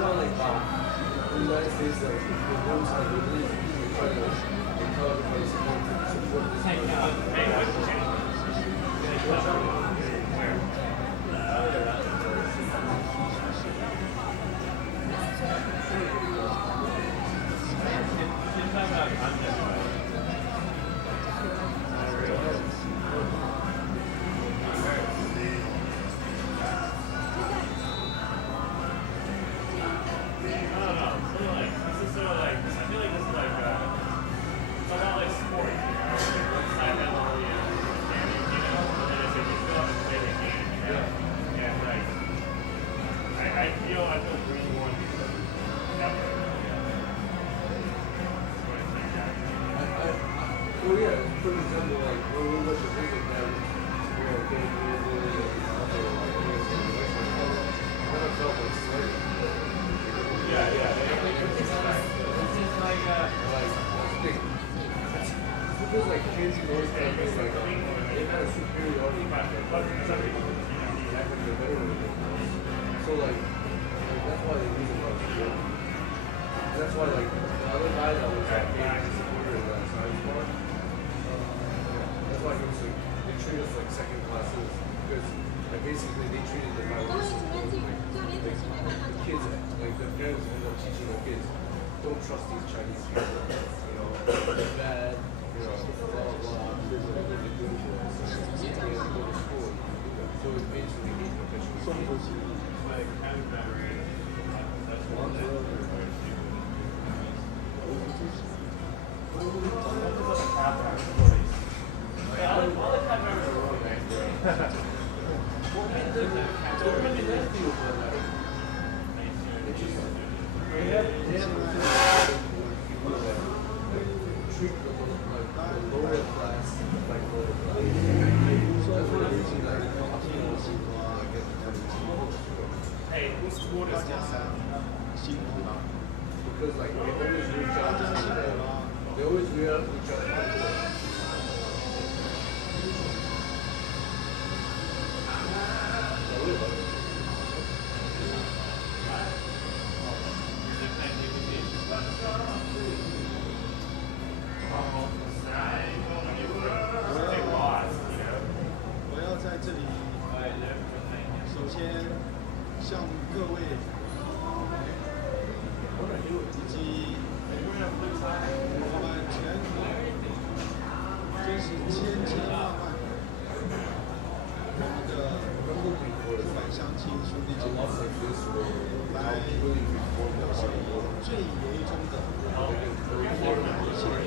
know, like, in the United States, like, the one side, they really try to tell everybody support this Well, yeah, for example, like, when we watch a music band, you know, getting really, I never felt like sweating. Because, like, crazy noise campus, like, they had a superiority factor. So, like, that's why they use it on support. That's why, like, the other guy that was, like, being supporter in that science bar, that's why he was like, they treat us like second classes because like basically they treated the Taiwanese like kids, like the parents end up teaching their kids, don't trust these Chinese people, you know, they're bad, you know, blah blah blah, here's what they're doing to us. You have to go to school. So it's basically hate professional. Because like they always reach out to each other.我要在这里，首先向各位以及我们全国真是千万我们的返乡亲兄弟姐妹来表示最由衷的谢谢。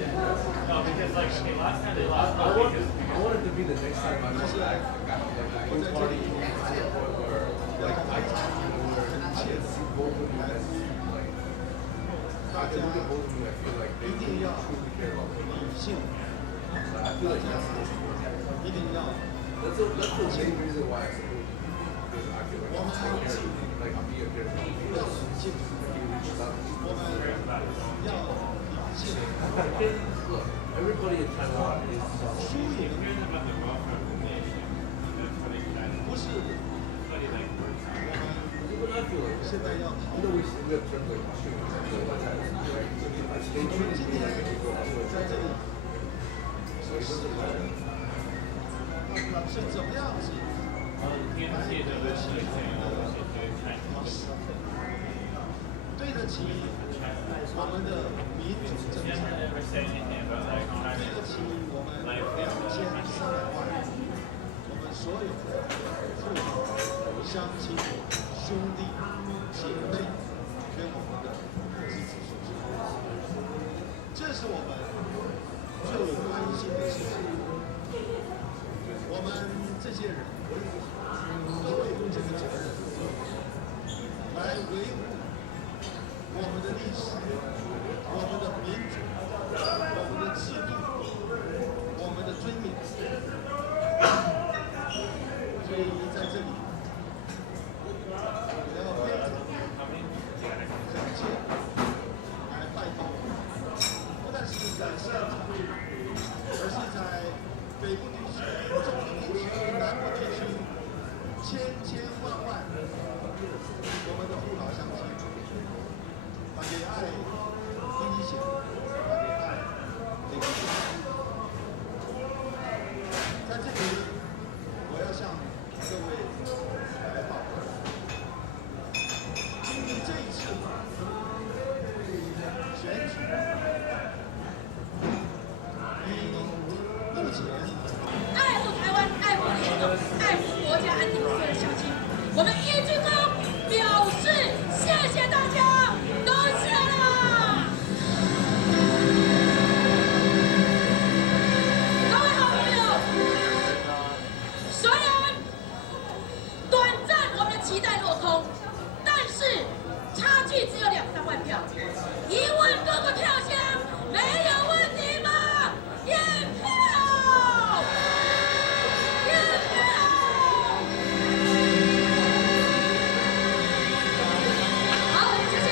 I wanted to be the next time I'm just like a party where like I can see both of you as like I can look at both of you I feel like they truly care about me. I feel like that's the main reason why I support you. Because I feel like I'm taking care of you. Like I'll be a good Look, everybody in Taiwan is you know, we have terms like they treated me like a people so it doesn't matter. 是怎么样子对得起我们的民主政策，对得起我们2300万我们所有的父母、乡亲、兄弟姐妹跟我们的支持所支持，这是我们最关心的事情。我们这些人都有这个责任，来维护我们的历史、我们的民主、我们的制度、我们的尊严。所以在这里，我要非常恳切来拜访，不但是在现场，而是在北部地区、中部地区、南部地区，千万我们的父老乡亲。你只有2-3万票，1万多个票箱，没有问题吗？验票，验票。好，谢谢。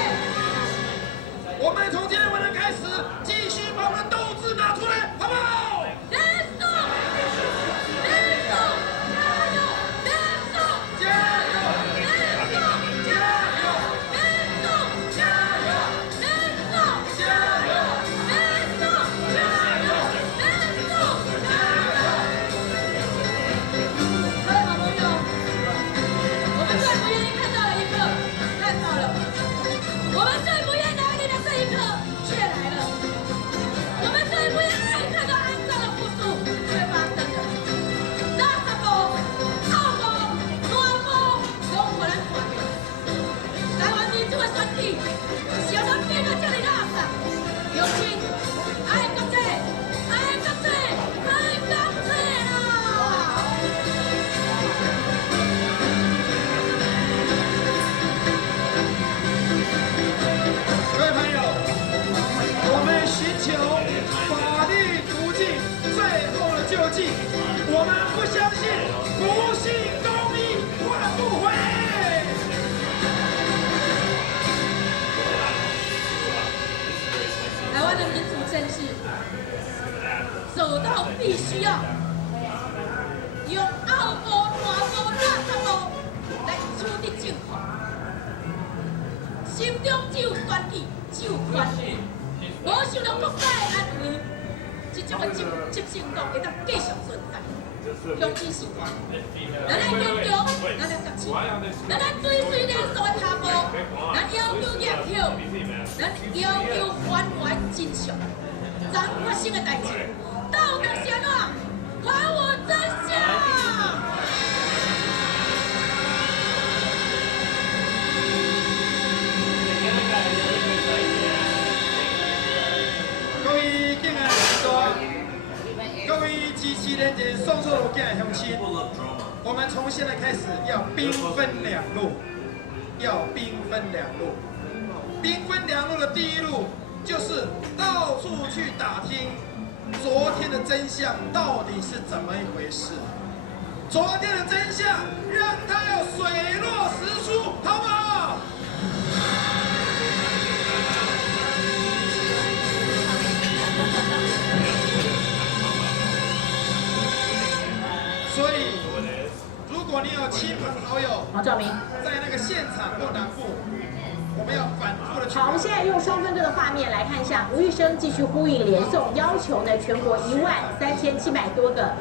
我们从今天晚上开始，继续把我们的斗志拿出来，好不好？联手，联手，加油！联手，加油！联手，加油！联手，加油！联手，加油！联手，加油！联手，加油！各位好朋友，我们最不愿意看到的一刻看到了，我们最不愿来临的这一刻却来了，我们最不愿意看到肮脏的复苏却发生了。垃圾部、臭部、乱部，拢互咱看到。台湾民主的选举，是要咱变到这么垃圾，友情、爱国者、爱国者、爱国者啦！各位朋友，我们寻求法律途径最后的救济，我们不相信不信公义换不回。台湾的民主政治走到必须要用奥部、大部、垃圾部来处理政府，心中只有选举，只有权利，无想到国家的安危，这种的执政党会当继续存在。乡亲是话，咱来强调，咱来决心，咱来追随连锁的脚步，咱要求验票，咱要求还原真相，昨发生的代志，到底是安怎？还我真相！各位敬爱的士大，各位支持连接双手路径的乡亲，我们从现在开始要兵分两路，要兵分两路。兵分两路的第一路就是到处去打听昨天的真相到底是怎么一回事。昨天的真相让它要水落石出，好不好？所以，如果你有亲朋好友黄兆明。在那个现场或南部，我们要反复的去。好，我们现在用双分割的画面来看一下，吴玉生继续呼应连宋，要求呢全国13700多个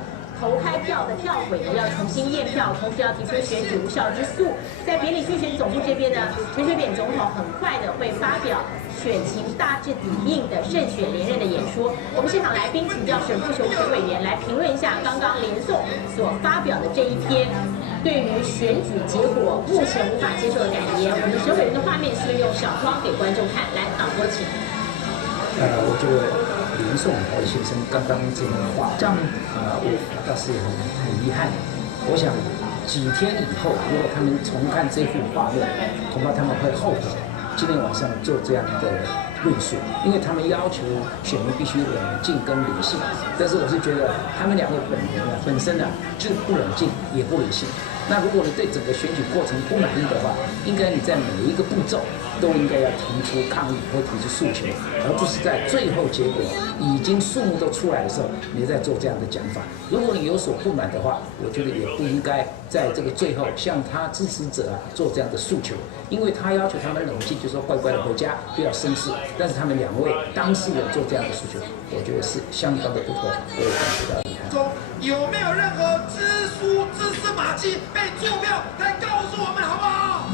投开票的票委呢要重新验票，同时要提出选举无效之诉。在典礼竞选总部这边呢，陈水扁总统很快的会发表选情大致底定的胜选连任的演说。我们现场来宾请教沈富雄沈委员来评论一下刚刚连宋所发表的这一篇对于选举结果目前无法接受的感言。我们沈委员的画面是用小框给观众看，来导播请。我觉得连宋还有先生刚刚这番话，我倒是很遗憾。我想几天以后，如果他们重看这幅画面，恐怕他们会后悔今天晚上做这样的论述，因为他们要求选民必须冷静跟理性。但是我是觉得他们两个本身呢就不冷静也不理性。那如果你对整个选举过程不满意的话，应该你在每一个步骤都应该要提出抗议或提出诉求，而不是在最后结果已经数目都出来的时候，你再做这样的讲法。如果你有所不满的话，我觉得也不应该在这个最后向他支持者做这样的诉求，因为他要求他们冷静，就说乖乖的回家，不要生事。但是他们两位当事人做这样的诉求，我觉得是相当的不妥，我也感觉到遗憾。中有没有任何蛛丝马迹被坐标来告诉我们，好不好？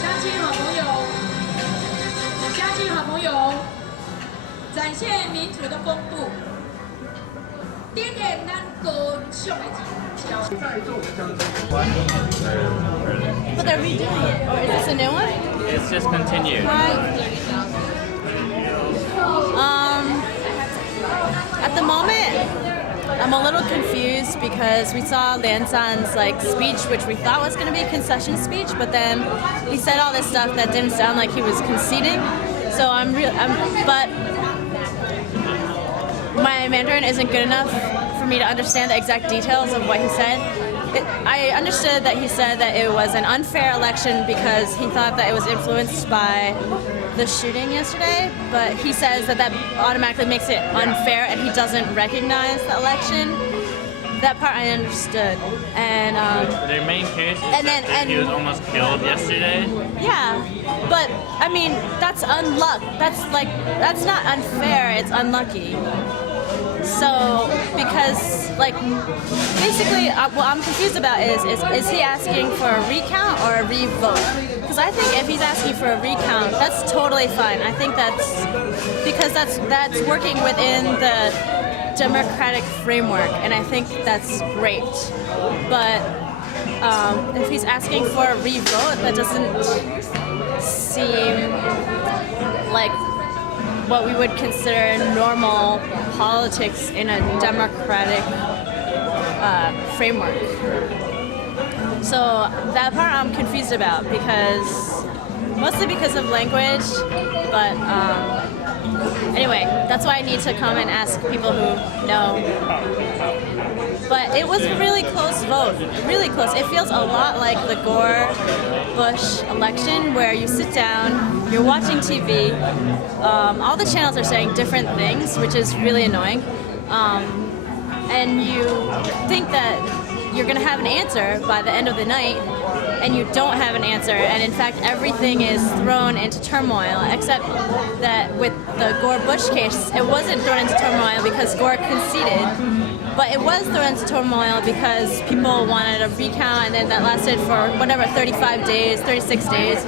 乡亲好朋友，乡亲好朋友，展现民主的风度，点点咱高尚的在座的将军。 What are we doing? Or is this a new one? It's just continued. At the moment, I'm a little confused because we saw Lian Zan's like speech, which we thought was going to be a concession speech, but then he said all this stuff that didn't sound like he was conceding. So but my Mandarin isn't good enough for me to understand the exact details of what he said. I understood that he said that it was an unfair election because he thought that it was influenced by the shooting yesterday, but he says that that automatically makes it unfair and he doesn't recognize the election. That part I understood. And their main case is that he was almost killed yesterday. Yeah, but I mean that's unluck. That's not unfair. It's unlucky. So because like basically what I'm confused about is he asking for a recount or a revote? Because I think if he's asking for a recount, that's totally fine. I think that's because that's working within the democratic framework, and I think that's great. But if he's asking for a revote, that doesn't seem like what we would consider normal politics in a democratic framework. So that part I'm confused about mostly because of language, but anyway, that's why I need to come and ask people who know. But it was a really close vote, really close. It feels a lot like the Gore-Bush election where you sit down, you're watching TV, all the channels are saying different things, which is really annoying. And you think that you're going to have an answer by the end of the night, and you don't have an answer, and in fact everything is thrown into turmoil, except that with the Gore-Bush case, it wasn't thrown into turmoil because Gore conceded, but it was thrown into turmoil because people wanted a recount, and then that lasted for whatever, 35 days, 36 days.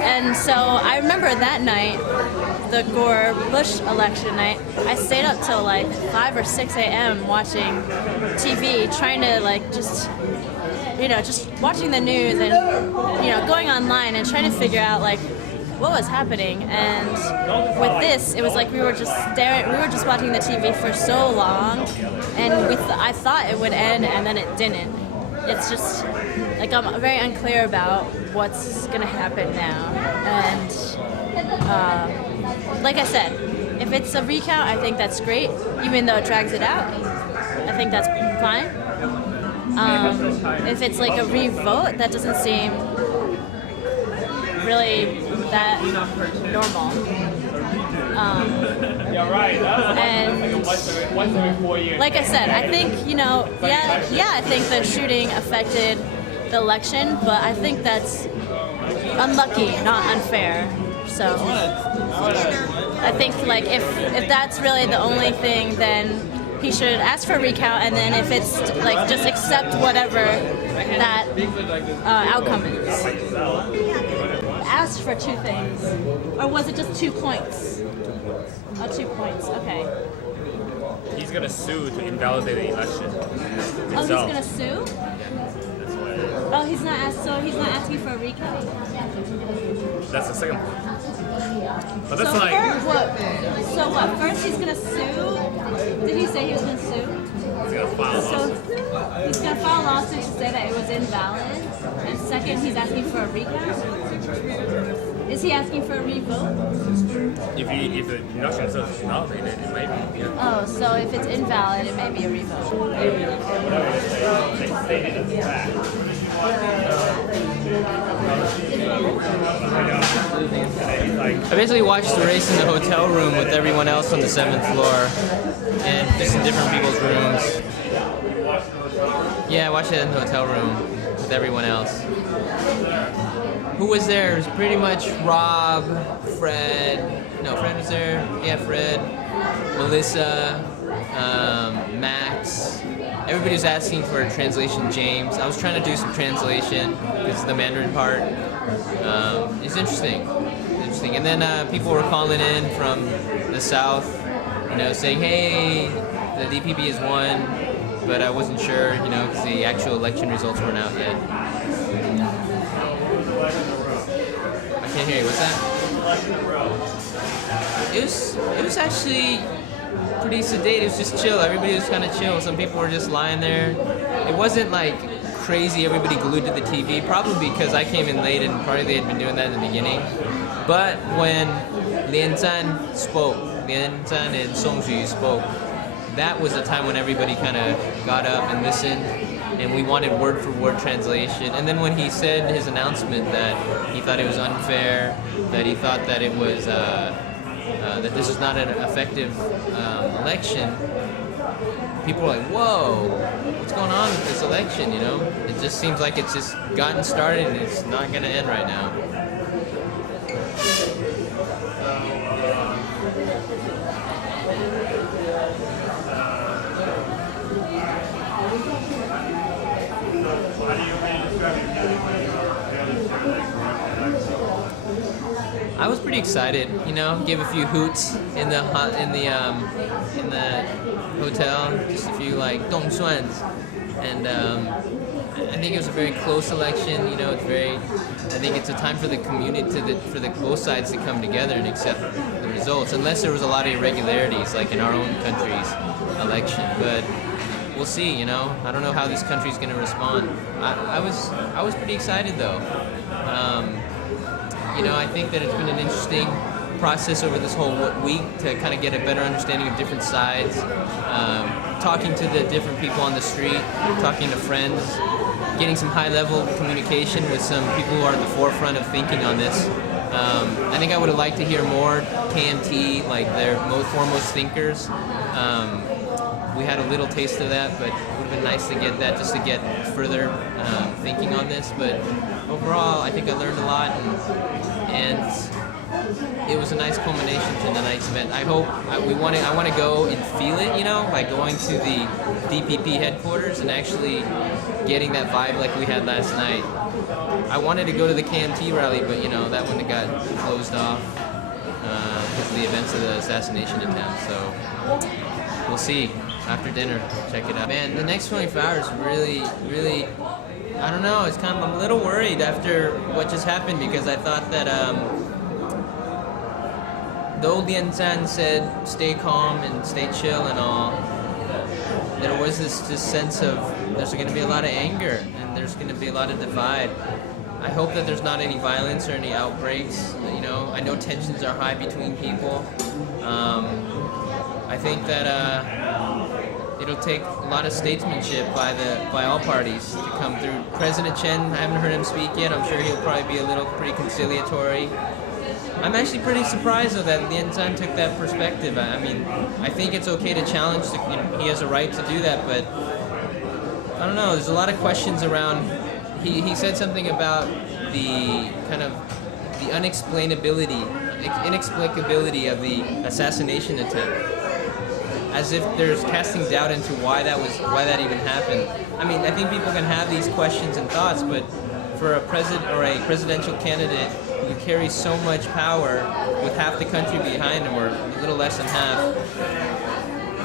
And so I remember that night, the Gore-Bush election night, I stayed up till like 5 or 6 a.m. watching TV, trying to like just watching the news and, going online and trying to figure out like what was happening. And with this, it was like we were just watching the TV for so long, and I thought it would end, and then it didn't. It's just like I'm very unclear about what's gonna happen now. And like I said, if it's a recount, I think that's great, even though it drags it out. I think that's fine. If it's like a revote, that doesn't seem really that normal. And like I said, I think, I think the shooting affected the election, but I think that's unlucky, not unfair. So I think like if that's really the only thing, then he should ask for a recount, and then if it's like just accept whatever that outcome is. Asked for 2 things, or was it just 2 points? Oh, 2 points. Okay. He's gonna sue to invalidate the election. Oh, he's gonna sue? Oh, he's not asking for a recount. That's the second point. But that's So like. what? First, he's gonna sue. Did he say he was gonna sue? He's gonna file a lawsuit. So he's gonna file a lawsuit to say that it was invalid. And second, he's asking for a recount. Is he asking for a revote? If the election result is invalidated, it may be. Yeah. Oh, so if it's invalid, it may be a revote. They stated as a fact. I basically watched the race in the hotel room with everyone else on the 7th floor, and just in different people's rooms. Yeah, I watched it in the hotel room with everyone else. Who was there? It was pretty much Rob, Fred. No, Fred was there. Yeah, Fred, Melissa, Max. Everybody was asking for a translation, James. I was trying to do some translation because of the Mandarin part. It's interesting. And then people were calling in from the south, saying, hey, the DPP has won, but I wasn't sure, because the actual election results weren't out yet. I can't hear you. What's that? It was actually pretty sedate. It was just chill. Everybody was kind of chill. Some people were just lying there. It wasn't like crazy, everybody glued to the TV, probably because I came in late and probably they had been doing that in the beginning. But when Lian Zhan spoke, Lian Zhan and Song Xu spoke, that was the time when everybody kind of got up and listened, and we wanted word for word translation. And then when he said his announcement that he thought it was unfair, that he thought that it was that this was not an effective election, people were like, whoa, what's going on with this election, you know? It just seems like it's just gotten started and it's not going to end right now. I was pretty excited, you know. Gave a few hoots in the hotel, just a few like dong suans, and I think it was a very close election. You know, I think it's a time for the community for both sides to come together and accept the results, unless there was a lot of irregularities like in our own country's election. But we'll see. You know, I don't know how this country's going to respond. I was pretty excited though. You know, I think that it's been an interesting process over this whole week to kind of get a better understanding of different sides, talking to the different people on the street, talking to friends, getting some high-level communication with some people who are at the forefront of thinking on this. I think I would have liked to hear more KMT, like their foremost thinkers. We had a little taste of that, but it would have been nice to get that just to get further thinking on this. But overall, I think I learned a lot, and it was a nice culmination to tonight's event. I hope I want to go and feel it, you know, like going to the DPP headquarters and actually getting that vibe like we had last night. I wanted to go to the KMT rally, but you know that one got closed off because of the events of the assassination attempt. So we'll see after dinner. Check it out, man. The next 24 hours really. I don't know. I'm a little worried after what just happened because I thought that though Lian Zhan said stay calm and stay chill and all, there was this sense of there's going to be a lot of anger and there's going to be a lot of divide. I hope that there's not any violence or any outbreaks. You know, I know tensions are high between people. I think that it'll take a lot of statesmanship by all parties to come through. President Chen, I haven't heard him speak yet. I'm sure he'll probably be pretty conciliatory. I'm actually pretty surprised though that Lian Zhan took that perspective. I mean, I think it's okay to challenge. He has a right to do that, but I don't know. There's a lot of questions around. He said something about the kind of the inexplicability of the assassination attempt, as if there's casting doubt into why that even happened. I mean, I think people can have these questions and thoughts, but for a president or a presidential candidate who carries so much power with half the country behind him, or a little less than half,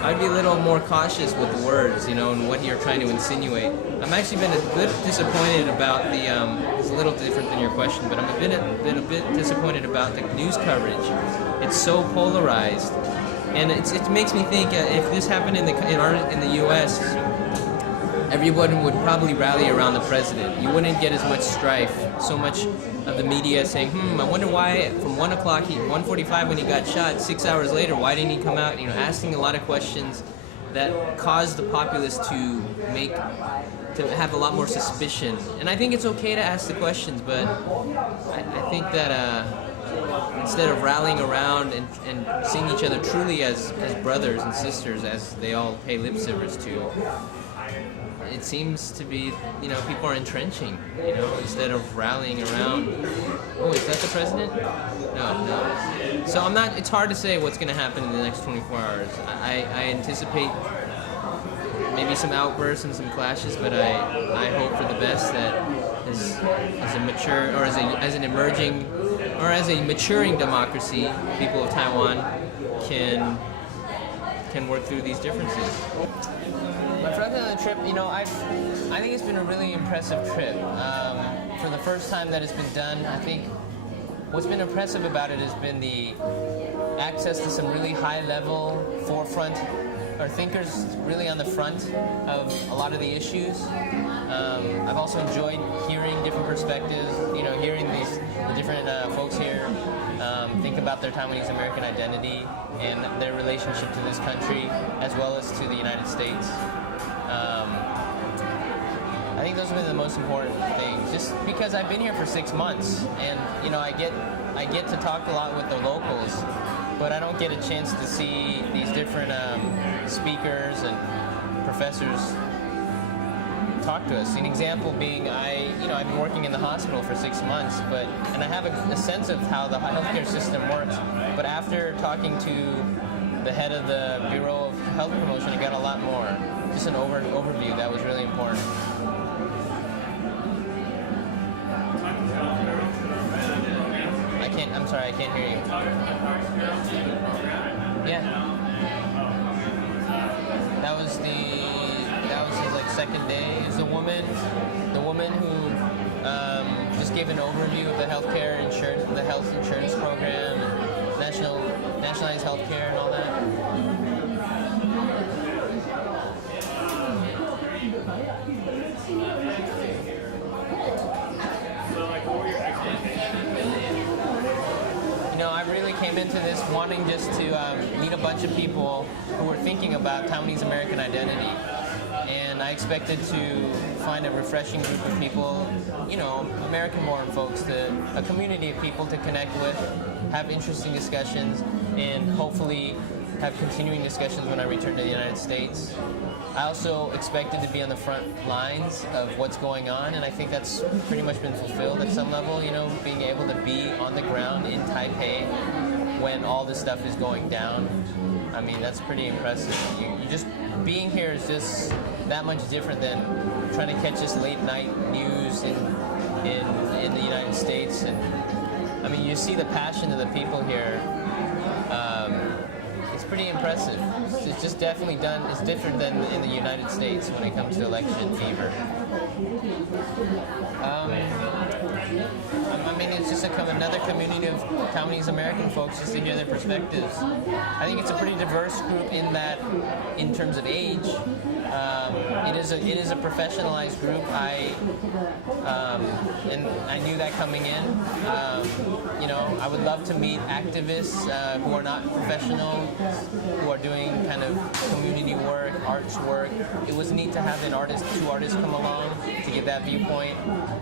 I'd be a little more cautious with the words, you know, and what you're trying to insinuate. I've actually been a bit disappointed about the, it's a little different than your question, but I'm been a bit disappointed about the news coverage. It's so polarized. And it makes me think if this happened in the U.S., everyone would probably rally around the president. You wouldn't get as much strife. So much of the media saying, I wonder why from 1 o'clock, 1:45 when he got shot, 6 hours later, why didn't he come out? You know, asking a lot of questions that caused the populace to have a lot more suspicion. And I think it's okay to ask the questions, but I think that instead of rallying around and seeing each other truly as brothers and sisters, as they all pay lip service to, it seems to be, you know, people are entrenching, you know, instead of rallying around. Oh, is that the president? No. So it's hard to say what's going to happen in the next 24 hours. I anticipate maybe some outbursts and some clashes, but I hope for the best that as a mature, or as an emerging, or as a maturing democracy, people of Taiwan can work through these differences. Reflecting on the trip, you know, I think it's been a really impressive trip. For the first time that it's been done, I think what's been impressive about it has been the access to some really high-level forefront or thinkers really on the front of a lot of the issues. I've also enjoyed hearing different perspectives, hearing the different folks here think about their Taiwanese American identity and their relationship to this country as well as to the United States. I think those have been the most important things, just because I've been here for 6 months and I get to talk a lot with the locals, but I don't get a chance to see these different speakers and professors talk to us. An example being, I've been working in the hospital for 6 months, and I have a sense of how the healthcare system works. But after talking to the head of the Bureau of Health Promotion, I got a lot more. Just an overview that was really important. I'm sorry, I can't hear you. Yeah. That was his second day. It was the woman who just gave an overview of the health insurance program, and nationalized healthcare and all that. I really came into this wanting just to meet a bunch of people who were thinking about Taiwanese American identity. And I expected to find a refreshing group of people, American-born folks, a community of people to connect with, have interesting discussions, and hopefully have continuing discussions when I return to the United States. I also expected to be on the front lines of what's going on, and I think that's pretty much been fulfilled at some level, being able to be on the ground in Taipei when all this stuff is going down. I mean, that's pretty impressive. You just, being here is just that much different than trying to catch this late night news in the United States. And I mean, you see the passion of the people here. It's pretty impressive. It's just definitely done. It's different than in the United States when it comes to election fever. I mean, it's just another community of Taiwanese American folks just to hear their perspectives. I think it's a pretty diverse group in terms of age. It is a professionalized group. And I knew that coming in. I would love to meet activists who are not professional, who are doing kind of community work, arts work. It was neat to have two artists come along to give that viewpoint.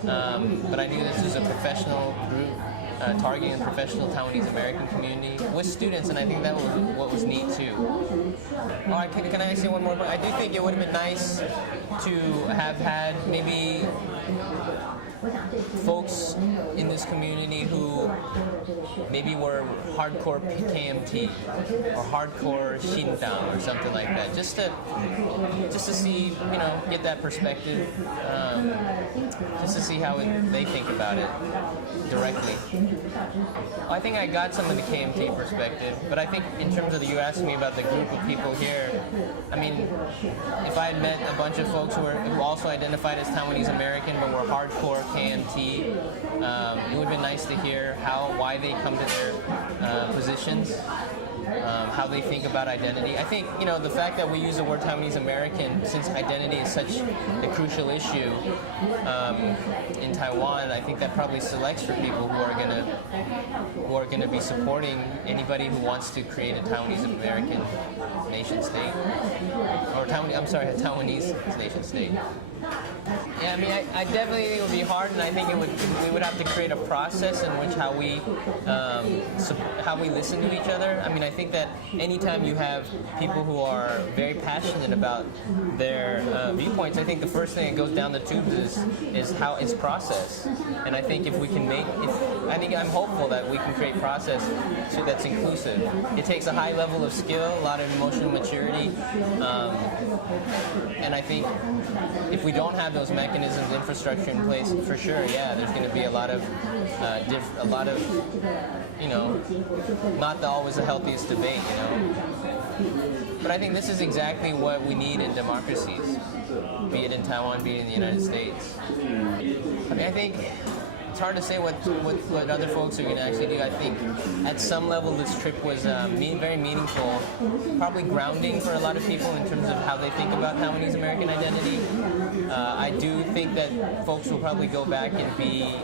But I knew this was a professional group targeting the professional Taiwanese American community with students, and I think that was what was neat too. Oh, can I say one more? I do think it would have been nice to have had maybe folks in this community who maybe were hardcore KMT or hardcore Xintang or something like that, just to see, get that perspective, just to see how they think about it directly. I think I got some of the KMT perspective, but I think in terms of you asking me about the group of people here, I mean, if I had met a bunch of folks who also identified as Taiwanese American but were hardcore KMT, it would have been nice to hear why they come to their positions, how they think about identity. I think, the fact that we use the word Taiwanese American, since identity is such a crucial issue in Taiwan, I think that probably selects for people who are gonna be supporting anybody who wants to create a Taiwanese American nation state, or a Taiwanese nation state. Yeah, I mean, I definitely think it would be hard, and I think we would have to create a process in which how we listen to each other. I mean, I think that anytime you have people who are very passionate about their viewpoints, I think the first thing that goes down the tubes is how it's processed. And I think if we can I'm hopeful that we can create process that's inclusive. It takes a high level of skill, a lot of emotional maturity, and I think if we don't have those mechanisms, infrastructure in place, for sure, yeah, there's going to be a lot of, not always the healthiest debate, But I think this is exactly what we need in democracies, be it in Taiwan, be it in the United States. I mean, I think it's hard to say what other folks are going to actually do. I think at some level this trip was very meaningful, probably grounding for a lot of people in terms of how they think about Taiwanese American identity. I do think that folks will probably go back and be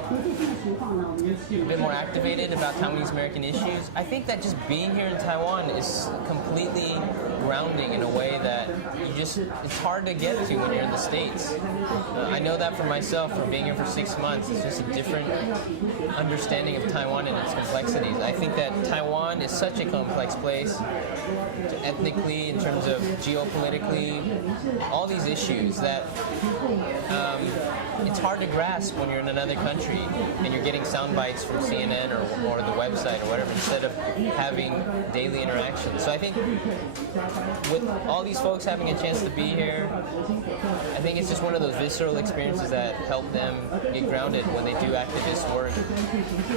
a bit more activated about Taiwanese American issues. I think that just being here in Taiwan is completely grounding in a way that it's hard to get to when you're in the States. I know that for myself, from being here for 6 months, it's just a different understanding of Taiwan and its complexities. I think that Taiwan is such a complex place, ethnically, in terms of geopolitically, all these issues that it's hard to grasp when you're in another country and you're getting sound bites from CNN or the website or whatever, instead of having daily interactions. So I think with all these folks having a chance to be here, I think it's just one of those visceral experiences that help them get grounded when they do activist work,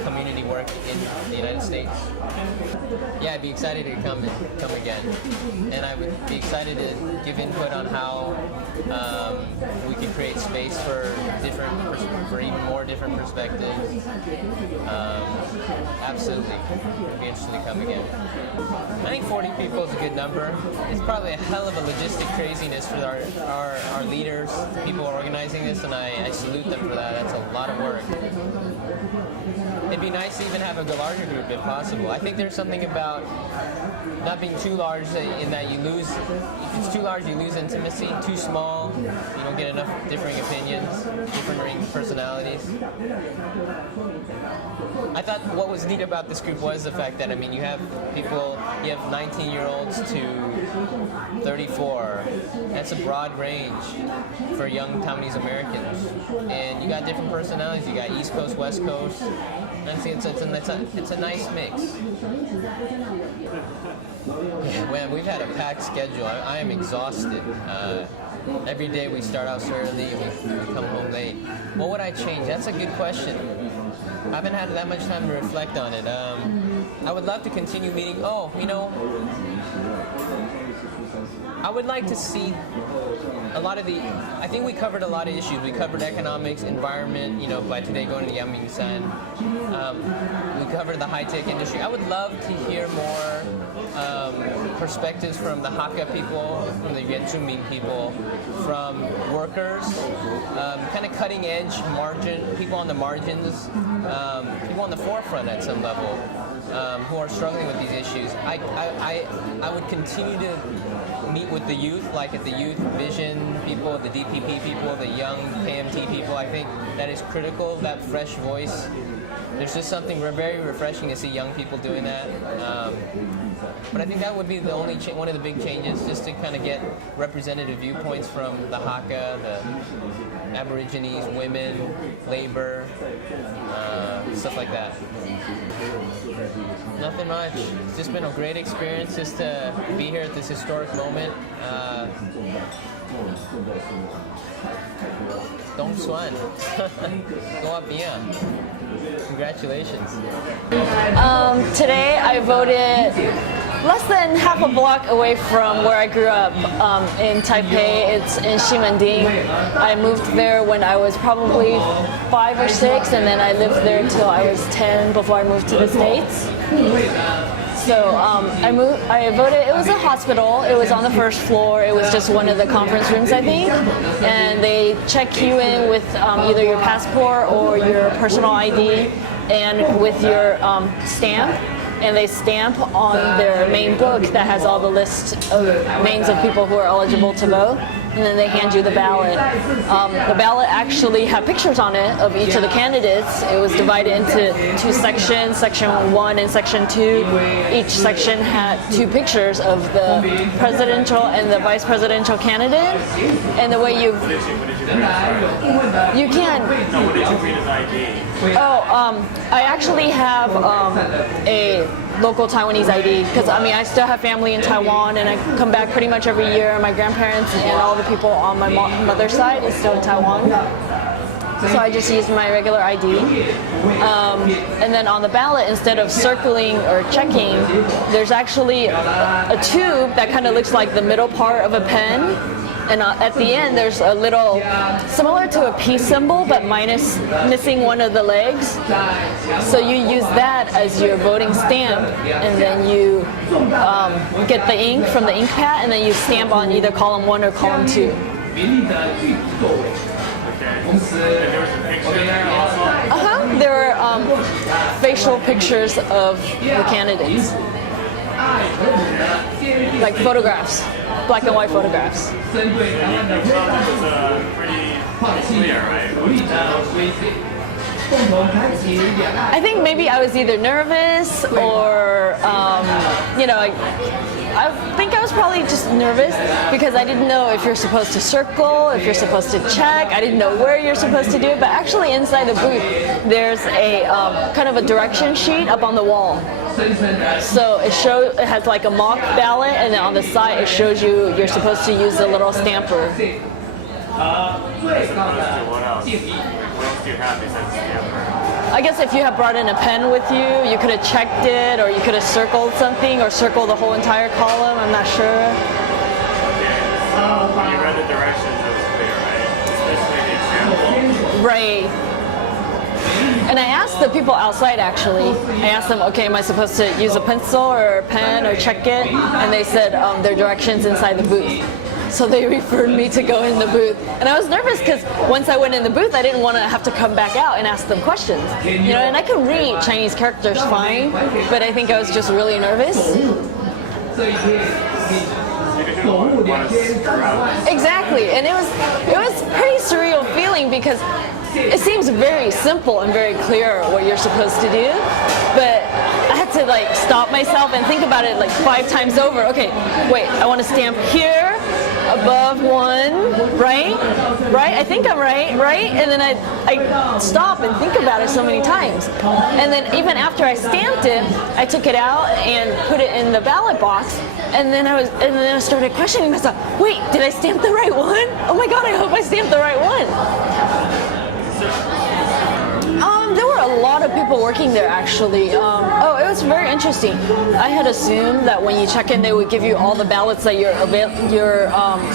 community work in the United States. Yeah, I'd be excited to come again, and I would be excited to give input on how we could create space for even more different perspectives. Absolutely, I'd be interested to come again. I think 40 people is a good number. It's probably a hell of a logistic craziness for our leaders, the people who are organizing this, and I salute them for that. That's a lot of work. It'd be nice to even have a larger group if possible. I think there's something about not being too large in that if it's too large, you lose intimacy. Too small, you don't get enough differing opinions, different personalities. I thought what was neat about this group was the fact that, you have 19-year-olds to 34. That's a broad range for young Taiwanese Americans. And you got different personalities. You got East Coast, West Coast. And it's a nice mix. Man, we've had a packed schedule. I am exhausted. Every day we start out so early and we come home late. What would I change? That's a good question. I haven't had that much time to reflect on it. I would love to continue meeting. I would like to see a lot of I think we covered a lot of issues. We covered economics, environment, by today going to Yangmingshan. We covered the high-tech industry. I would love to hear more perspectives from the Hakka people, from the Yuanzhumin people, from workers, kind of cutting-edge people on the margins, people on the forefront at some level, who are struggling with these issues. I would continue to meet with the youth, like at the Youth Vision people, the DPP people, the young KMT people. I think that is critical, that fresh voice. There's just something very refreshing to see young people doing that. But I think that would be the only one of the big changes, just to kind of get representative viewpoints from the Hakka, the Aborigines, women, labor, stuff like that. Nothing much. It's just been a great experience just to be here at this historic moment. Don't swan. Go up, yeah. Congratulations. Today I voted less than half a block away from where I grew up in Taipei. It's in Ximending. I moved there when I was probably 5 or 6, and then I lived there until I was 10 before I moved to the States. So I voted. It was a hospital. It was on the first floor. It was just one of the conference rooms, I think. And they check you in with either your passport or your personal ID, and with your stamp. And they stamp on their main book that has all the list of names of people who are eligible to vote. And then they hand you the ballot. The ballot actually had pictures on it of each of the candidates. It was divided into 2 sections, section 1 and section 2. Each section had 2 pictures of the presidential and the vice presidential candidate. And the way you can. I actually have a local Taiwanese ID, because I still have family in Taiwan, and I come back pretty much every year. My grandparents and all the people on my mother's side is still in Taiwan. so I just used my regular ID. And then on the ballot, instead of circling or checking, there's actually a tube that kind of looks like the middle part of a pen. And at the end, there's a little, similar to a peace symbol, but missing one of the legs. So you use that as your voting stamp, and then you get the ink from the ink pad, and then you stamp on either column 1 or column 2. There were facial pictures of the candidates, like photographs, black and white photographs. Pretty clear, right? I think maybe I was either nervous or, I think I was probably just nervous because I didn't know if you're supposed to circle, if you're supposed to check. I didn't know where you're supposed to do it. But actually inside the booth, there's a kind of a direction sheet up on the wall. So it has like a mock ballot, and then on the side it shows you you're supposed to use the little stamper. What else? What else do you have besides stamper? I guess if you had brought in a pen with you, you could have checked it, or you could have circled something, or circled the whole entire column. I'm not sure. Okay. So when you read the directions, it was clear, right? Especially the example. Right. And I asked the people outside, actually. I asked them, okay, am I supposed to use a pencil or a pen or check it? And they said their directions inside the booth. So they referred me to go in the booth. And I was nervous because once I went in the booth, I didn't want to have to come back out and ask them questions. And I could read Chinese characters fine, but I think I was just really nervous. Exactly. And it was a pretty surreal feeling because it seems very simple and very clear what you're supposed to do, but I had to stop myself and think about it 5 times over. Okay, wait, I want to stamp here, above 1, right? I think I'm right? And then I stop and think about it so many times. And then even after I stamped it, I took it out and put it in the ballot box. And then I started questioning myself. Wait, did I stamp the right one? Oh my God, I hope I stamped the right one. There were a lot of people working there, actually. It was very interesting. I had assumed that when you check in, they would give you all the ballots that you're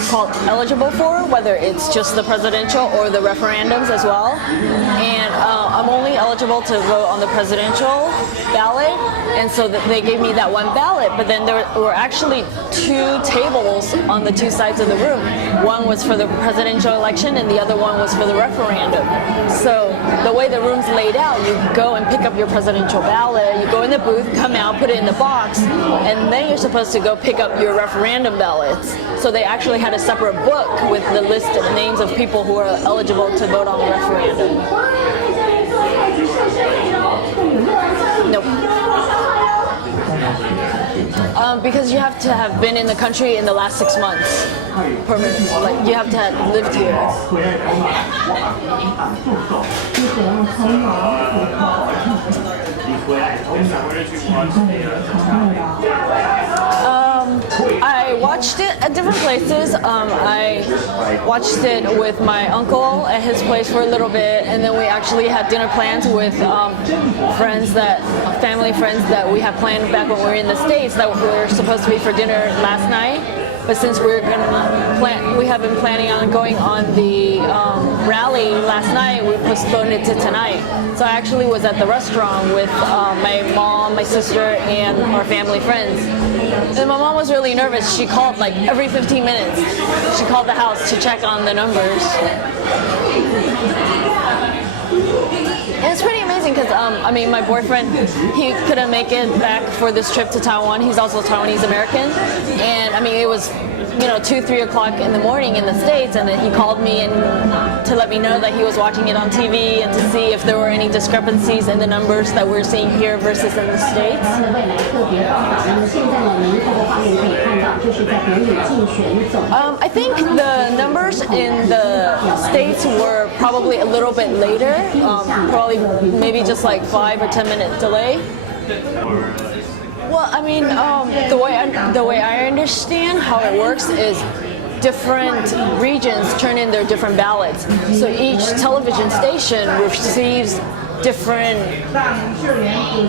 called eligible for, whether it's just the presidential or the referendums as well. And I'm only eligible to vote on the presidential ballot, and so they gave me that one ballot. But then there were actually 2 tables on the 2 sides of the room. One was for the presidential election, and the other one was for the referendum. So the way the room's laid out, you go and pick up your presidential ballot, you go in the booth, come out, put it in the box, and then you're supposed to go pick up your referendum ballots. So they actually had a separate book with the list of names of people who are eligible to vote on the referendum. Nope. Because you have to have been in the country in the last 6 months. Permanent. You have to have lived here. I watched it at different places. I watched it with my uncle at his place for a little bit, and then we actually had dinner plans with family friends that we had planned back when we were in the States that were supposed to be for dinner last night. But since we have been planning on going on the rally last night, we postponed it to tonight. So I actually was at the restaurant with my mom, my sister, and our family friends. And my mom was really nervous. She called every 15 minutes. She called the house to check on the numbers. And it's pretty amazing because, my boyfriend, he couldn't make it back for this trip to Taiwan. He's also Taiwanese American. And, it was, 2, 3 o'clock in the morning in the States, and then he called me to let me know that he was watching it on TV and to see if there were any discrepancies in the numbers that we're seeing here versus in the States. I think the numbers in the States were probably a little bit later, probably maybe just 5 or 10 minute delay. Well, the way I understand how it works is different regions turn in their different ballots. So each television station receives different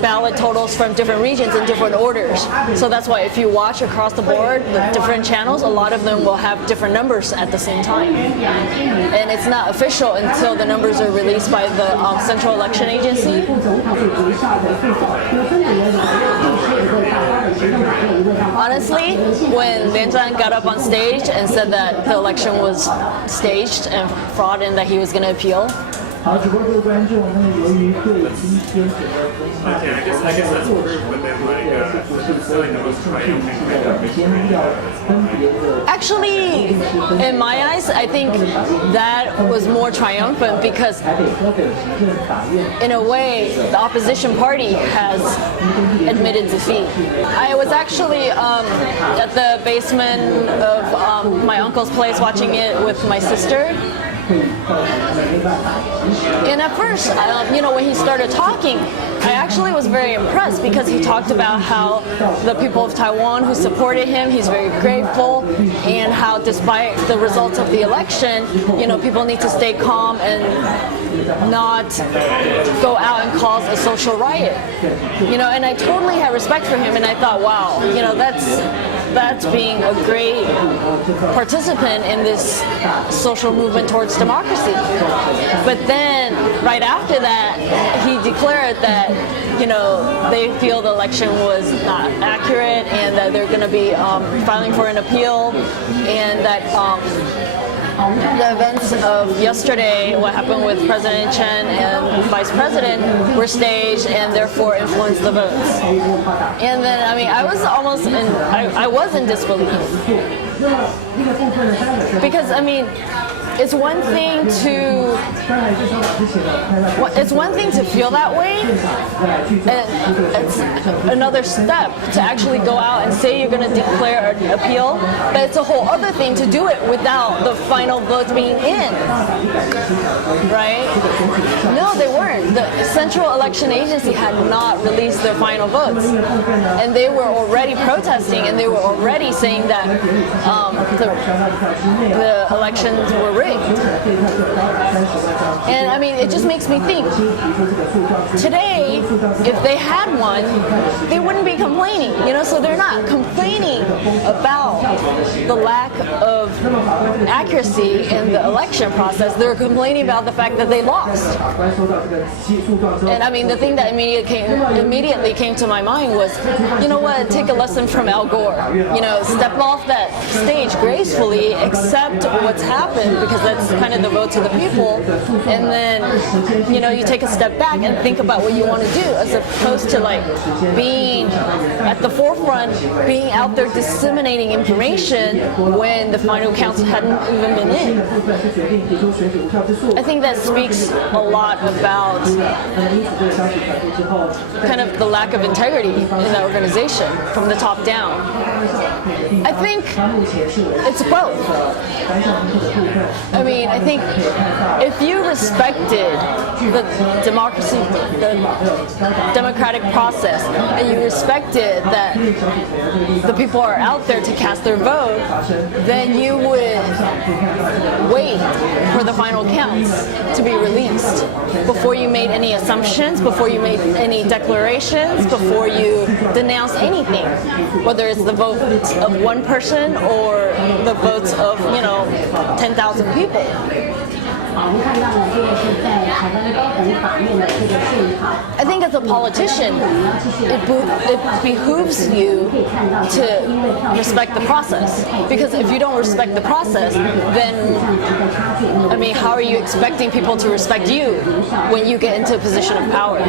ballot totals from different regions in different orders. So that's why if you watch across the board with different channels, a lot of them will have different numbers at the same time. And it's not official until the numbers are released by the Central Election Agency. Honestly, when Lian Zhan got up on stage and said that the election was staged and fraud and that he was going to appeal, Okay, I guess that's proof, but then like the most triumphant. actually, in my eyes, I think that was more triumphant because, in a way, the opposition party has admitted defeat. I was actually at the basement of my uncle's place watching it with my sister. And at first, when he started talking, I actually was very impressed because he talked about how the people of Taiwan who supported him, he's very grateful, and how despite the results of the election, people need to stay calm and not go out and cause a social riot. And I totally had respect for him, and I thought, wow, that's being a great participant in this social movement towards democracy. But then, right after that, he declared that, they feel the election was not accurate and that they're going to be filing for an appeal, and that the events of yesterday, what happened with President Chen and Vice President, were staged and therefore influenced the votes. And then, I was almost I was in disbelief. Because, it's one thing to feel that way, and it's another step to actually go out and say you're going to declare an appeal, but it's a whole other thing to do it without the final votes being in, right? No, they weren't. The Central Election Agency had not released their final votes, and they were already protesting, and they were already saying that the elections were rigged. And it just makes me think, today, if they had one, they wouldn't be complaining, so they're not complaining about the lack of accuracy in the election process, they're complaining about the fact that they lost. And the thing that immediately came to my mind was, take a lesson from Al Gore, step off that stage gracefully, accept what's happened, because that's kind of the vote to the people, and then you take a step back and think about what you want to do, as opposed to being at the forefront, being out there disseminating information when the final counts hadn't even been in. I think that speaks a lot about kind of the lack of integrity in the organization from the top down. I think it's both. I think if you respected the democracy, the democratic process, and you respected that the people are out there to cast their vote, then you would wait for the final counts to be released before you made any assumptions, before you made any declarations, before you denounced anything, whether it's the vote of one person or the votes of 10,000 people. I think as a politician, it behooves you to respect the process. Because if you don't respect the process, then, how are you expecting people to respect you when you get into a position of power?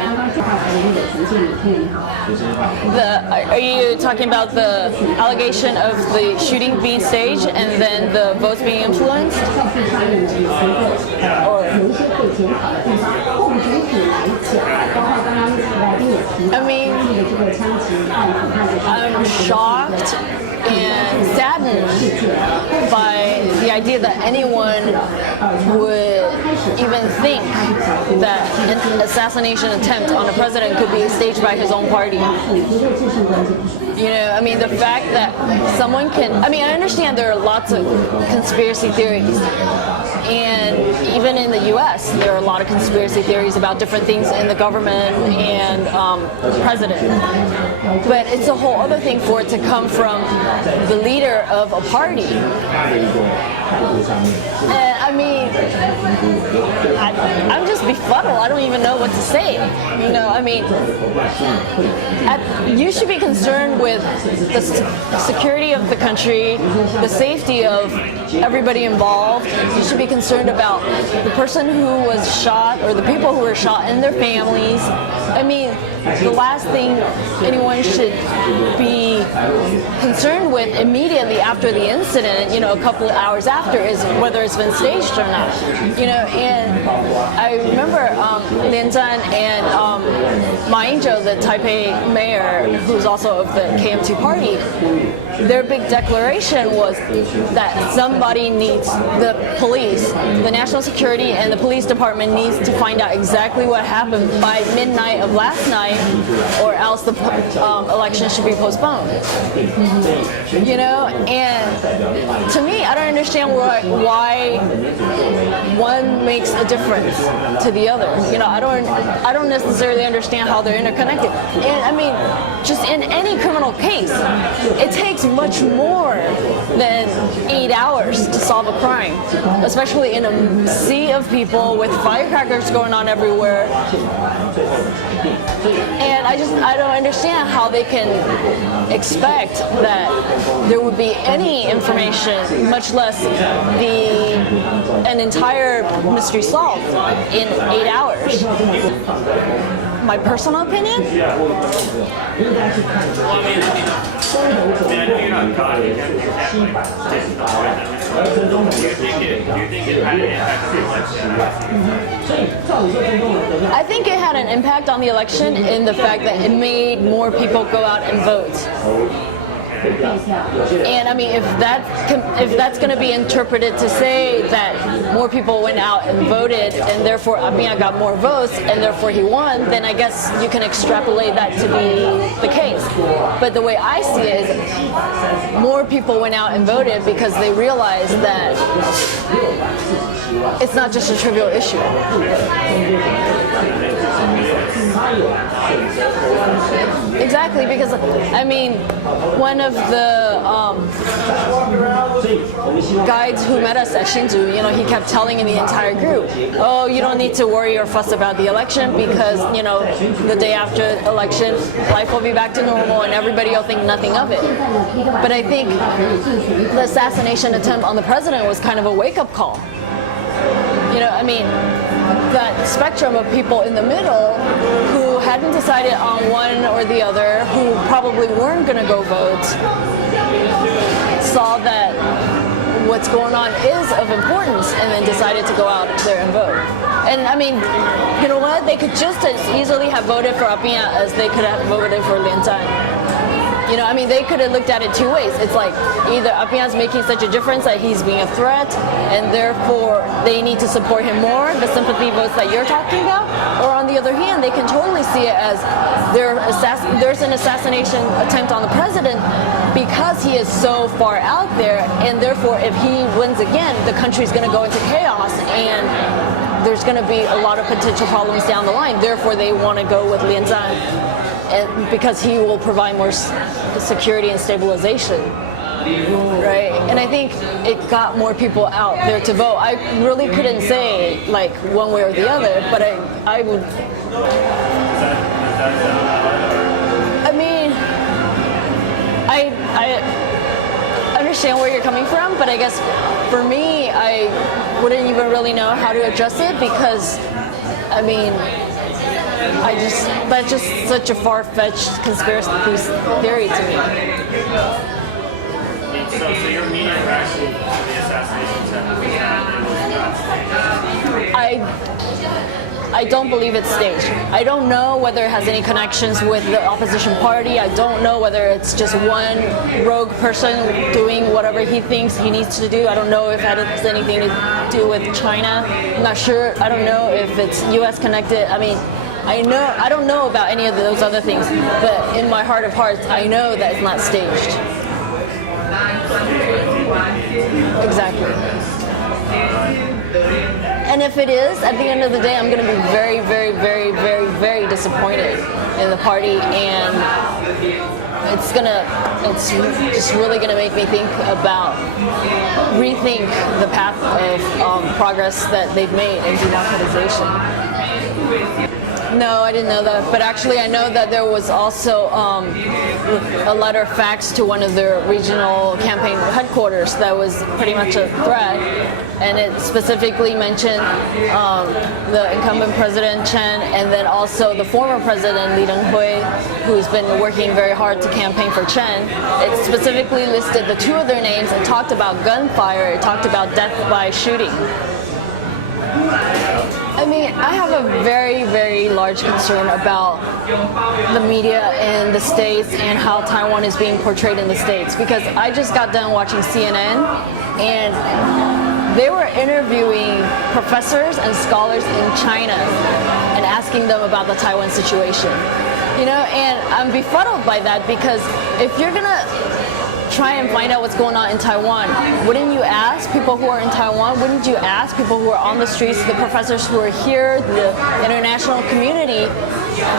Are you talking about the allegation of the shooting being staged and then the votes being influenced? 有一些可以检讨的地方。共主体来讲，包括刚刚来宾也提到当地的这个枪击案恐怕就是I'm shocked and saddened by the idea that anyone would even think that an assassination attempt on a president could be staged by his own party. You know, I mean, the fact that someone can, I mean, I understand there are lots of conspiracy theories. And even in the US, there are a lot of conspiracy theories about different things in the government and the president. But it's a whole other thing for it to come from the leader of a party. And I mean, I'm just befuddled. I don't even know what to say. You know, I mean, you should be concerned with the security of the country, the safety of everybody involved. You should be concerned about the person who was shot or the people who were shot and their families. I mean, the last thing anyone should be concerned with immediately after the incident, you know, a couple of hours after, is whether it's been staged or not. You know, and I remember Lin Zhan and Ma Ying-jeou, the Taipei mayor, who's also of the KMT party, their big declaration was that somebody needs, the police, the national security and the police department needs to find out exactly what happened by midnight of last night, or else the election should be postponed. You know, and to me, I don't understand why one makes a difference to the other. You know, I don't necessarily understand how they're interconnected. And I mean, just in any criminal case, it takes much more than 8 hours to solve a crime, especially in a sea of people with firecrackers going on everywhere. And I don't understand how they can expect that there would be any information, much less an entire mystery solved in 8 hours. My personal opinion? I think it had an impact on the election in the fact that it made more people go out and vote. And I mean, if that's going to be interpreted to say that more people went out and voted, and therefore Abiyan got more votes, and therefore he won, then I guess you can extrapolate that to be the case. But the way I see it is, more people went out and voted because they realized that it's not just a trivial issue. Exactly, because I mean, one of the guides who met us at Hsinchu, you know, he kept telling the entire group, oh, you don't need to worry or fuss about the election because, you know, the day after election, life will be back to normal and everybody will think nothing of it. But I think the assassination attempt on the president was kind of a wake-up call. You know, I mean, that spectrum of people in the middle who hadn't decided on one or the other, who probably weren't going to go vote, saw that what's going on is of importance and then decided to go out there and vote. And I mean, you know what? They could just as easily have voted for Abiyan as they could have voted for Lin Zhan. You know, I mean, they could have looked at it two ways. It's like either Abiyan's making such a difference that he's being a threat, and therefore they need to support him more, the sympathy votes that you're talking about. Or on the other hand, they can totally see it as there's an assassination attempt on the president because he is so far out there, and therefore if he wins again, the country's going to go into chaos, and there's going to be a lot of potential problems down the line. Therefore, they want to go with Lin Zhan. And because he will provide more security and stabilization, right? And I think it got more people out there to vote. I really couldn't say like one way or the other, but I would. I mean, I understand where you're coming from, but I guess for me, I wouldn't even really know how to address it because, I mean, that's just such a far-fetched conspiracy theory to me. So your immediate reaction to the assassination attempt was that it was not staged? I don't believe it's staged. I don't know whether it has any connections with the opposition party. I don't know whether it's just one rogue person doing whatever he thinks he needs to do. I don't know if that has anything to do with China. I'm not sure. I don't know if it's U.S. connected. I mean, I don't know about any of those other things, but in my heart of hearts, I know that it's not staged. Exactly. And if it is, at the end of the day, I'm going to be very, very, very, very, very disappointed in the party, and it's just really going to make me rethink the path of progress that they've made in democratization. No, I didn't know that. But actually, I know that there was also a letter faxed to one of their regional campaign headquarters that was pretty much a threat. And it specifically mentioned the incumbent President Chen and then also the former President Li Denghui, who's been working very hard to campaign for Chen. It specifically listed the two of their names and talked about gunfire. It talked about death by shooting. I mean, I have a very, very large concern about the media in the States and how Taiwan is being portrayed in the States, because I just got done watching CNN and they were interviewing professors and scholars in China and asking them about the Taiwan situation. You know, and I'm befuddled by that, because if you're gonna try and find out what's going on in Taiwan, wouldn't you ask people who are in Taiwan? Wouldn't you ask people who are on the streets, the professors who are here, the international community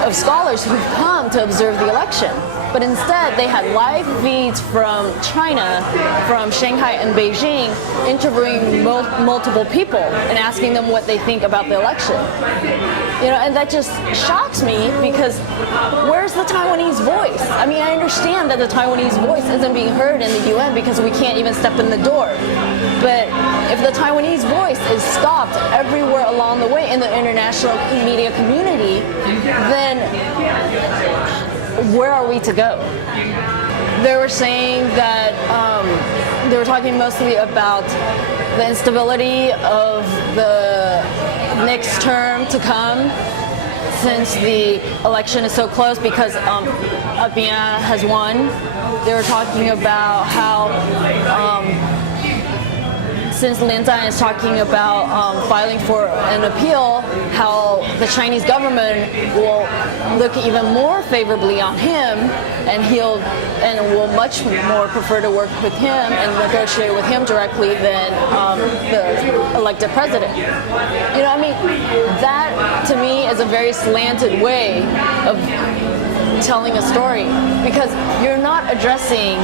of scholars who've come to observe the election? But instead, they had live feeds from China, from Shanghai and Beijing, interviewing multiple people and asking them what they think about the election. You know, and that just shocks me, because where's the Taiwanese voice? I mean, I understand that the Taiwanese voice isn't being heard in the UN because we can't even step in the door. But if the Taiwanese voice is stopped everywhere along the way in the international media community, then where are we to go? They were saying that they were talking mostly about the instability of the next term to come, since the election is so close, because Abia has won. They were talking about how since Lin Zhan is talking about filing for an appeal, how the Chinese government will look even more favorably on him, and will much more prefer to work with him and negotiate with him directly than the elected president. You know, I mean, that to me is a very slanted way of telling a story, because you're not addressing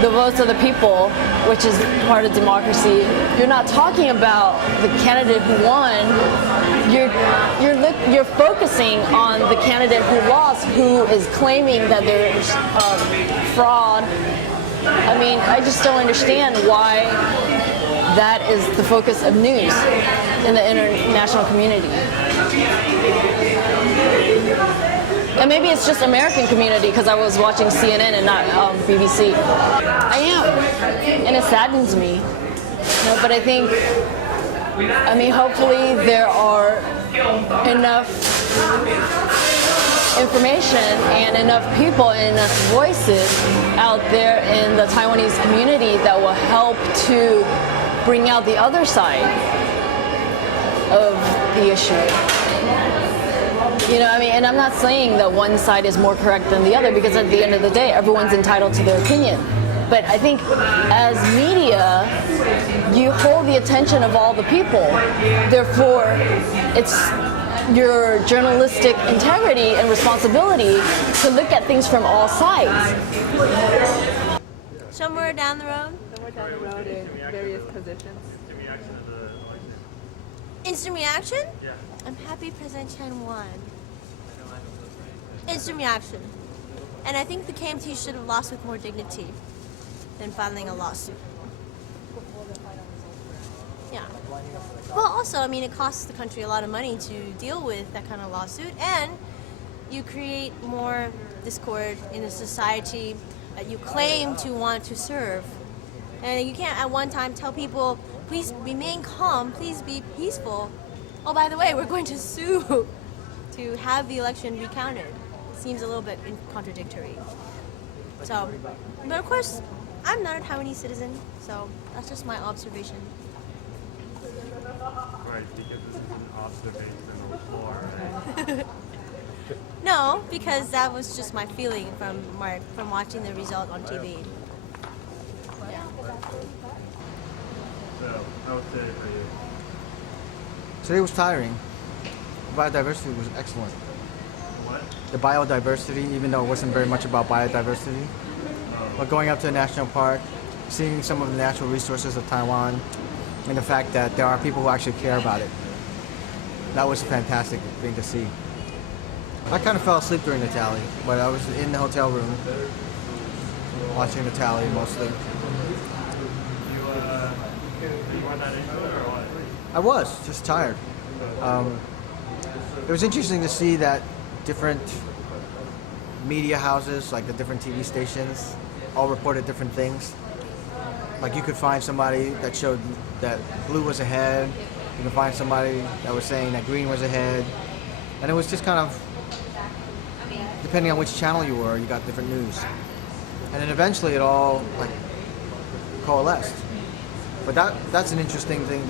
the votes of the people, which is part of democracy. You're not talking about the candidate who won. You're focusing on the candidate who lost, who is claiming that there's fraud. I mean, I just don't understand why that is the focus of news in the international community. And maybe it's just American community, because I was watching CNN and not BBC. I am, and it saddens me. You know, but I think, I mean, hopefully there are enough information and enough people and enough voices out there in the Taiwanese community that will help to bring out the other side of the issue. You know, I mean, and I'm not saying that one side is more correct than the other, because at the end of the day, everyone's entitled to their opinion. But I think as media, you hold the attention of all the people. Therefore, it's your journalistic integrity and responsibility to look at things from all sides. Somewhere down the road? Somewhere down the road in various positions. Instant reaction? Yeah. I'm happy President Chen won. Instant reaction. And I think the KMT should have lost with more dignity than filing a lawsuit. Yeah. Well, also, I mean, it costs the country a lot of money to deal with that kind of lawsuit, and you create more discord in a society that you claim to want to serve. And you can't at one time tell people, please remain calm, please be peaceful, oh, by the way, we're going to sue to have the election recounted. It seems a little bit contradictory. So, but of course, I'm not a Taiwanese citizen, so that's just my observation. Right, because this is an observation floor, right? No, because that was just my feeling from watching the result on TV. Yeah. So, how was today for you? Today was tiring. Biodiversity was excellent. What? The biodiversity, even though it wasn't very much about biodiversity, but going up to a national park, seeing some of the natural resources of Taiwan, and the fact that there are people who actually care about it. That was a fantastic thing to see. I kind of fell asleep during the tally, but I was in the hotel room watching the tally mostly. You weren't that into it or what? I was just tired. It was interesting to see that different media houses, like the different TV stations, all reported different things. Like you could find somebody that showed that blue was ahead. You could find somebody that was saying that green was ahead. And it was just kind of, depending on which channel you were, you got different news. And then eventually it all like coalesced. But that's an interesting thing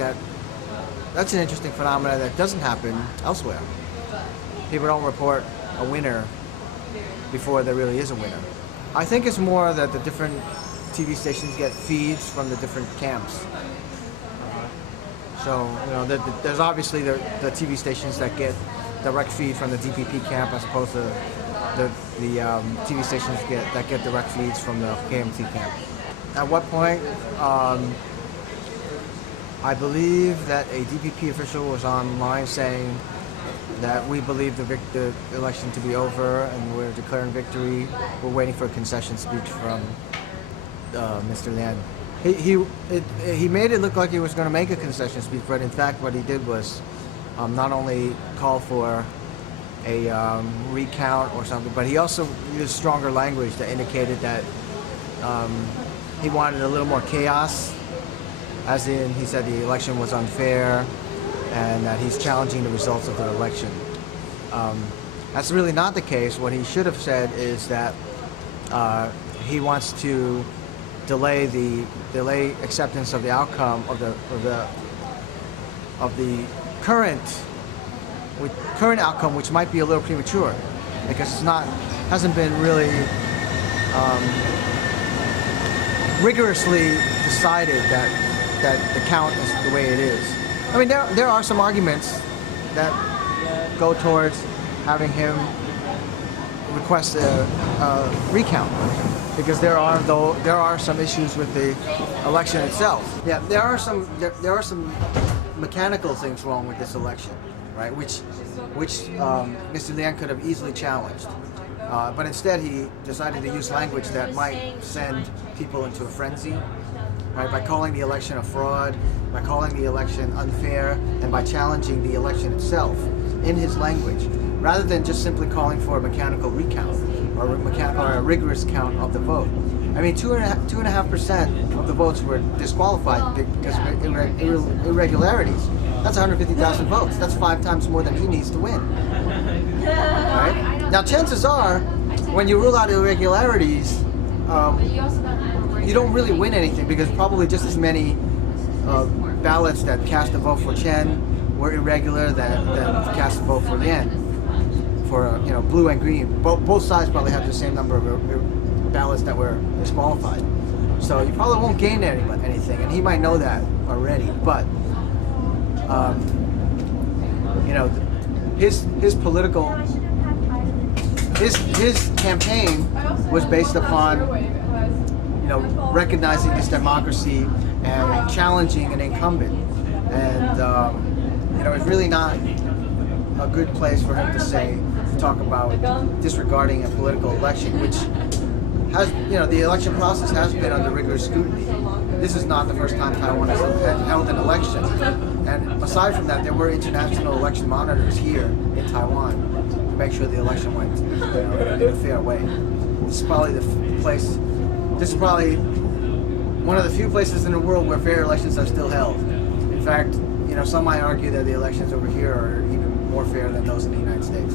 that's an interesting phenomenon that doesn't happen elsewhere. People don't report a winner before there really is a winner. I think it's more that the different TV stations get feeds from the different camps. So, you know, there's obviously the TV stations that get direct feed from the DPP camp as opposed to the TV stations that get direct feeds from the KMT camp. At what point? I believe that a DPP official was online saying that we believe the election to be over and we're declaring victory. We're waiting for a concession speech from Mr. Lian. He made it look like he was going to make a concession speech, but in fact what he did was not only call for a recount or something, but he also used stronger language that indicated that he wanted a little more chaos. As in, he said the election was unfair and that he's challenging the results of the election. That's really not the case. What he should have said is that he wants to delay acceptance of the outcome of the current outcome, which might be a little premature because hasn't been really rigorously decided that the count is the way it is. I mean, there are some arguments that go towards having him request a recount because there are some issues with the election itself. Yeah, there are some mechanical things wrong with this election, right? Which Mr. Lian could have easily challenged. But instead he decided to use language that might send people into a frenzy, right? By calling the election a fraud, by calling the election unfair, and by challenging the election itself in his language, rather than just simply calling for a mechanical recount or a rigorous count of the vote. I mean, 2.5% of the votes were disqualified because of irregularities. That's 150,000 votes. That's 5 times more than he needs to win. Right? Now, chances are, when you rule out irregularities, you don't really win anything because probably just as many ballots that cast a vote for Chen were irregular that cast a vote for Lian, for blue and green. Both sides probably have the same number of ballots that were disqualified. So you probably won't gain anything, and he might know that already. But his political his campaign was based upon recognizing this democracy and challenging an incumbent, and it's really not a good place for him to talk about disregarding a political election, which has, the election process has been under rigorous scrutiny. This is not the first time Taiwan has held an election, and aside from that, there were international election monitors here in Taiwan to make sure the election went in a fair way. This is probably one of the few places in the world where fair elections are still held. In fact, some might argue that the elections over here are even more fair than those in the United States.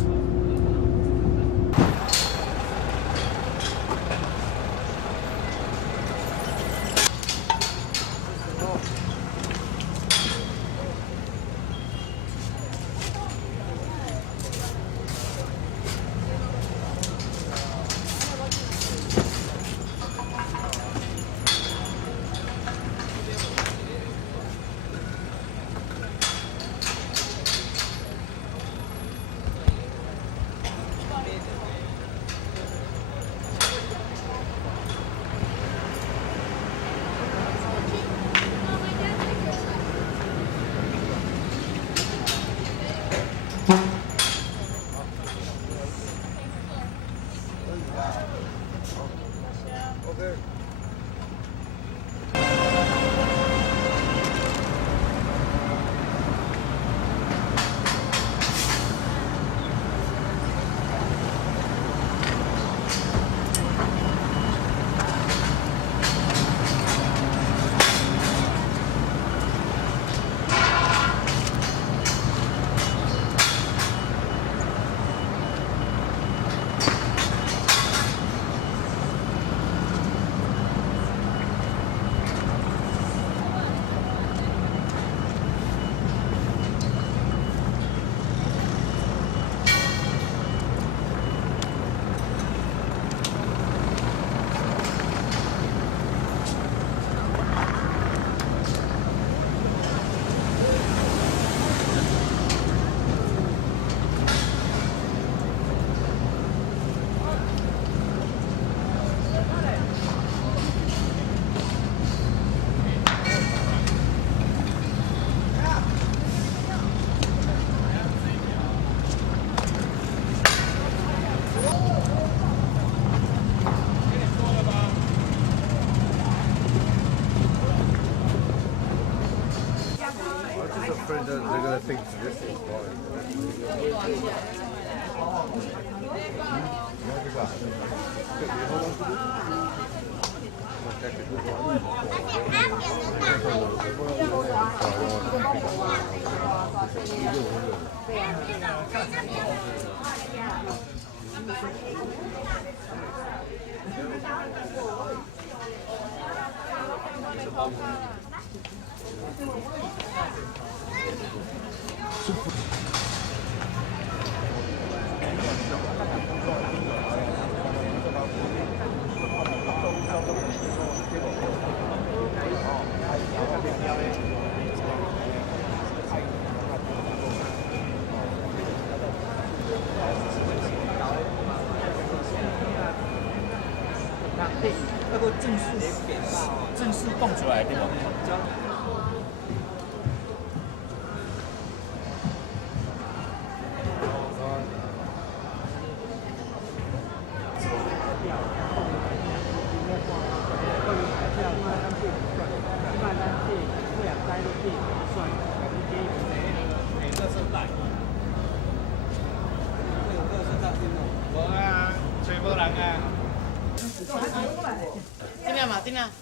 They're gonna think this is boring.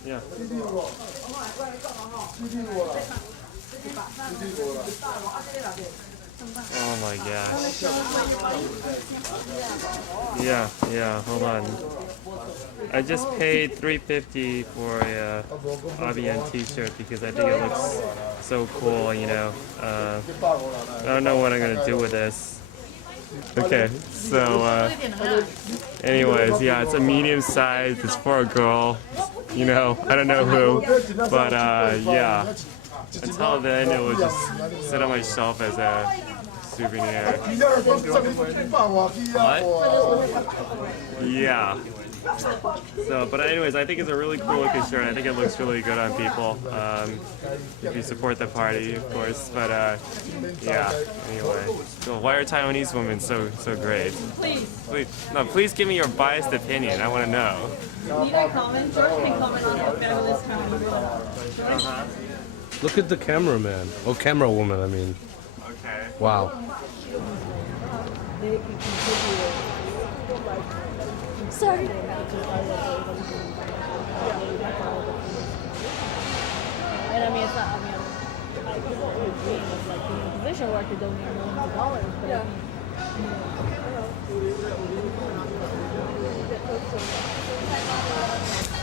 Yeah. Oh my gosh. Yeah, hold on. I just paid $3.50 for a ABN t-shirt because I think it looks so cool, you know. I don't know what I'm gonna do with this. Okay, so anyways, yeah, it's a medium size, it's for a girl, you know, I don't know who, but yeah, until then it will just sit on my shelf as a souvenir. What? Yeah. So, but anyways, I think it's a really cool looking shirt. I think it looks really good on people. If you support the party, of course. But yeah. Anyway, so why are Taiwanese women so great? Please give me your biased opinion. I want to know. Need I comment? George can comment on how fabulous Taiwanese are. Look at the cameraman. Oh, camera woman, I mean. Okay. Wow. Sorry. social worker donate millions of dollars, but Yeah. I mean,